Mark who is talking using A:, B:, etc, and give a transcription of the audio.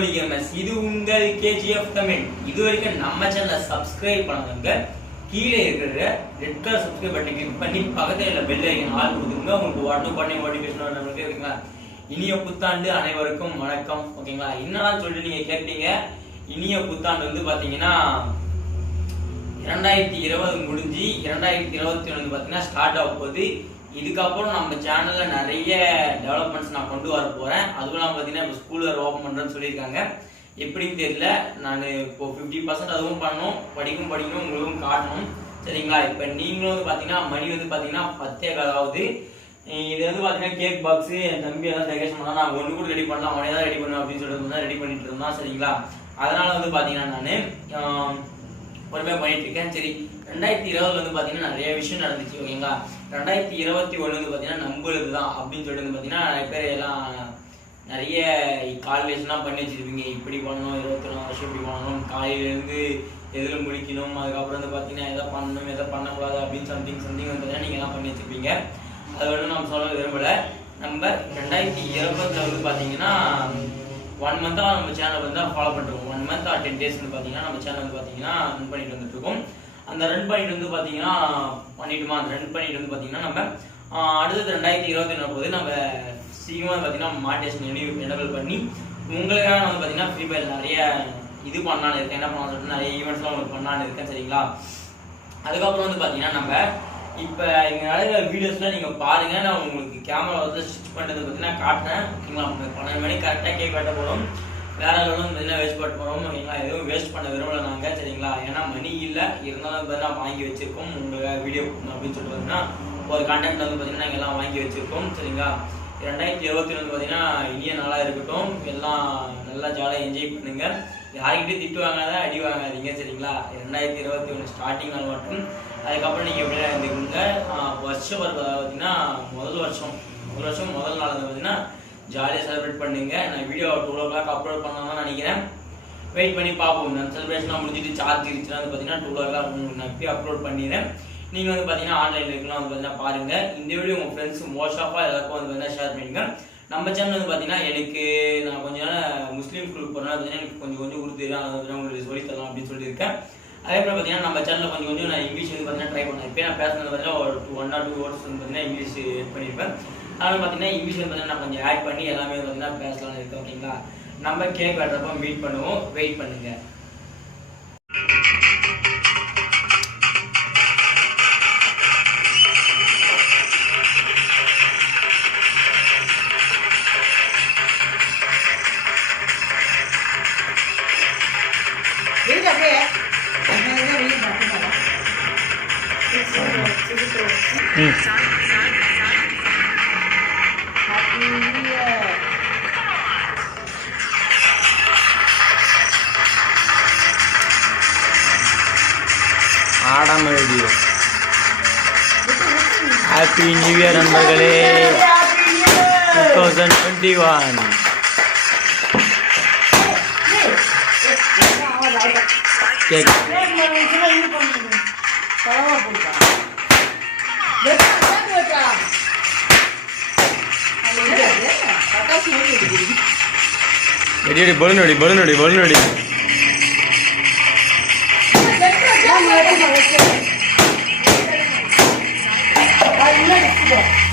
A: ஜோலி MS இது உங்கள் KGF Tamil இது வரைக்கும் நம்ம சேனலை சப்ஸ்கிரைப் பண்ணவங்க கீழே இருக்கிற red colour subscribe button click பண்ணி பக்கத்தில் உள்ள பெல் ஐக்கன் ஆள் கொடுத்துருங்க. உங்களுக்கு உடனே பண்ணி நோட்டிஃபிகேஷன் நம்மளுக்கு இருக்குங்க இனிய புத்தாண்டு அனைவருக்கும் வணக்கம் ஓகேங்களா என்னடா சொல்லிட்டு நீங்க கேட்டீங்க? இனிய புத்தாண்டு வந்து பாத்தீங்கன்னா இரண்டாயிரத்தி இருபது முடிஞ்சு இரண்டாயிரத்தி இருபத்தி ஒன்று பார்த்தீங்கன்னா ஸ்டார்ட் ஆக போகுது. இதுக்கப்புறம் நம்ம சேனல்ல நிறைய டெவலப்மெண்ட்ஸ் நான் கொண்டு வர போறேன். அதுவும் இல்லாமல் பார்த்தீங்கன்னா இப்போ ஸ்கூல் வேறு ஓப்பன் பண்ணுறேன்னு சொல்லியிருக்காங்க. எப்படின்னு தெரியல. நான் இப்போ ஃபிஃப்டி பர்சன்ட் அதுவும் பண்ணணும். படிக்கும் படிக்கணும் உங்களுக்கும் காட்டணும். சரிங்களா? இப்போ நீங்களும் வந்து பார்த்தீங்கன்னா மணி வந்து பார்த்தீங்கன்னா பத்தே காலாவது. இது வந்து பார்த்தீங்கன்னா கேக் பாக்ஸு என் தம்பி எல்லாம் டெக்கரேஷன் பண்ணா நான் ஒன்று கூட ரெடி பண்ணலாம் அவனே தான் ரெடி பண்ணுவேன் அப்படின்னு சொல்லிட்டு தான் ரெடி பண்ணிட்டு இருந்தான். சரிங்களா? அதனால வந்து பார்த்தீங்கன்னா நான் பொறுமையாக பண்ணிட்டு இருக்கேன். சரி ரெண்டாயிரத்தி இருபதுல வந்து பார்த்தீங்கன்னா நிறைய விஷயம் நடந்துச்சு. ஓகேங்களா? ரெண்டாயிரத்தி இருபத்தி ஒன்று வந்து பார்த்தீங்கன்னா நம்மளுக்கு தான் அப்படின்னு சொல்லிட்டு பார்த்தீங்கன்னா நிறைய பேர் எல்லாம் நிறைய கால்குலேஷன்லாம் பண்ணி வச்சிருப்பீங்க. இப்படி பண்ணணும் இருபத்தி வருஷம் இப்படி பண்ணணும் காலையிலேருந்து எதில் முடிக்கணும் அதுக்கப்புறம் வந்து பார்த்தீங்கன்னா எதை பண்ணணும் எதை பண்ணக்கூடாது அப்படின்னு சம்திங் சம்திங் வந்து பார்த்தீங்கன்னா நீங்கள் எல்லாம் பண்ணி வச்சிருப்பீங்க. அது வந்து நம்ம சொல்ல விரும்பலை. நம்ம ரெண்டாயிரத்தி இருபதுல வந்து பார்த்தீங்கன்னா ஒன் மந்த்தாக நம்ம சேனல் வந்து ஃபாலோ பண்ணிருக்கோம் one month or ten days வந்து பார்த்தீங்கன்னா நம்ம சேனல் வந்து பார்த்தீங்கன்னா ரன் பண்ணிட்டு வந்துட்டு இருக்கோம். அந்த ரன் பண்ணிட்டு வந்து பார்த்தீங்கன்னா பண்ணிட்டுமா? அந்த ரன் பண்ணிட்டு வந்து பார்த்தீங்கன்னா நம்ம அடுத்தது ரெண்டாயிரத்தி இருபத்தி ஒன்று போது நம்ம சீக்கிரமாக பார்த்தீங்கன்னா மாட்டேஷன் எனபிள் பண்ணி உங்களுக்காக வந்து பார்த்தீங்கன்னா ஃப்ரீ ஃபயர் நிறைய இது பண்ணலான்னு இருக்கேன். என்ன பண்ணலாம் சொல்லிட்டு நிறைய ஈவெண்ட்ஸ்லாம் உங்களுக்கு பண்ணலான்னு இருக்கேன் சரிங்களா? அதுக்கப்புறம் வந்து பார்த்தீங்கன்னா நம்ம இப்போ இங்கே நடக்கிற வீடியோஸ்லாம் நீங்கள் பாருங்கள் நான் உங்களுக்கு கேமரா வந்து ஸ்டிச் பண்ணுறது பார்த்தீங்கன்னா காட்டினேன் ஓகேங்களா? உங்களுக்கு பன்னெண்டு மணிக்கு கரெக்டாக கேக் வெட்ட போகிறோம் வேற லெவலும் பார்த்தீங்கன்னா வேஸ்ட் பண்ண போகிறோம் ஓகேங்களா எதுவும் வேஸ்ட் பண்ண விரும்பல நாங்கள் சரிங்களா? ஏன்னா இல்லை இருந்தாலும் பார்த்தீங்கன்னா வாங்கி வச்சிருக்கோம். உங்களுக்கு வீடியோ அப்படின்னு சொல்லிட்டு பார்த்தீங்கன்னா ஒரு கண்டென்ட் வந்து பார்த்தீங்கன்னா நாங்கள் எல்லாம் வாங்கி வச்சிருக்கோம். சரிங்களா? ரெண்டாயிரத்தி இருபத்தி வந்து பார்த்தீங்கன்னா இனிய நாளாக இருக்கட்டும். எல்லாம் நல்லா ஜாலியாக என்ஜாய் பண்ணுங்க. யார்கிட்டயும் திட்டு வாங்காத அடி வாங்காதீங்க சரிங்களா? ரெண்டாயிரத்தி இருபத்தி ஒன்று ஸ்டார்டிங் நாள் மட்டும். அதுக்கப்புறம் நீங்கள் எப்படியா இருந்துக்கோங்க. வருஷம் வருது பார்த்தீங்கன்னா முதல் வருஷம். முதல் வருஷம் முதல் நாள் வந்து பார்த்தீங்கன்னா ஜாலியாக செலிப்ரேட் பண்ணுங்க. நான் video two o'clock upload பண்ணலாம் நினைக்கிறேன். வெயிட் பண்ணி பார்ப்போம் நான் செலிப்ரேஷனாக முடிஞ்சிட்டு சார்ஜ் இருந்துச்சுன்னா வந்து பார்த்தீங்கன்னா டூ ஓ உங்களுக்கு நான் இப்பயே அப்லோட் பண்ணிடுறேன் நீங்கள் வந்து பார்த்தீங்கன்னா ஆன்லைனில் இருக்கலாம் வந்து பார்த்தீங்கன்னா பாருங்க இந்த வீடியோ உங்கள் ஃப்ரெண்ட்ஸ் மோஸ்ட் ஆஃபாக எல்லாருக்கும் வந்து பார்த்தீங்கன்னா ஷேர் பண்ணிடுங்க நம்ம சேனல் வந்து பார்த்தீங்கன்னா எனக்கு நான் கொஞ்ச நாள் முஸ்லீம் ஸ்கூலுக்கு போனால் பார்த்தீங்கன்னா எனக்கு கொஞ்சம் கொஞ்சம் உருது அதை வந்து உங்களுக்கு சொல்லி தரலாம் அப்படின்னு சொல்லியிருக்கேன் அதே போல் பார்த்தீங்கன்னா நம்ம சேனலில் கொஞ்சம் கொஞ்சம் நான் இங்கிலீஷ் வந்து பார்த்தீங்கன்னா ட்ரை பண்ணேன் இப்போ நான் பேசுனது பார்த்தீங்கன்னா ஒரு ஒன் ஆர் டூ வேர்ட்ஸ் வந்து பார்த்தீங்கன்னா இங்கிலீஷ் பண்ணியிருப்பேன் அதனால பார்த்தீங்கன்னா இங்கிலீஷ் வந்து பார்த்தீங்கன்னா நான் கொஞ்சம் ஆட் பண்ணி எல்லாமே வந்து பார்த்தீங்கன்னா பேசலாம்னு இருக்கேன் ஓகேங்களா நம்ம கேக் வெட்டுறப்ப மீட் பண்ணுவோம். வெயிட் பண்ணுங்க.
B: வெயில்
A: ஆடாம வீடியோ ஹாப்பி நியூ இயர் நண்பர்களே two thousand twenty one cake ready ready balloon あ、今ですよ。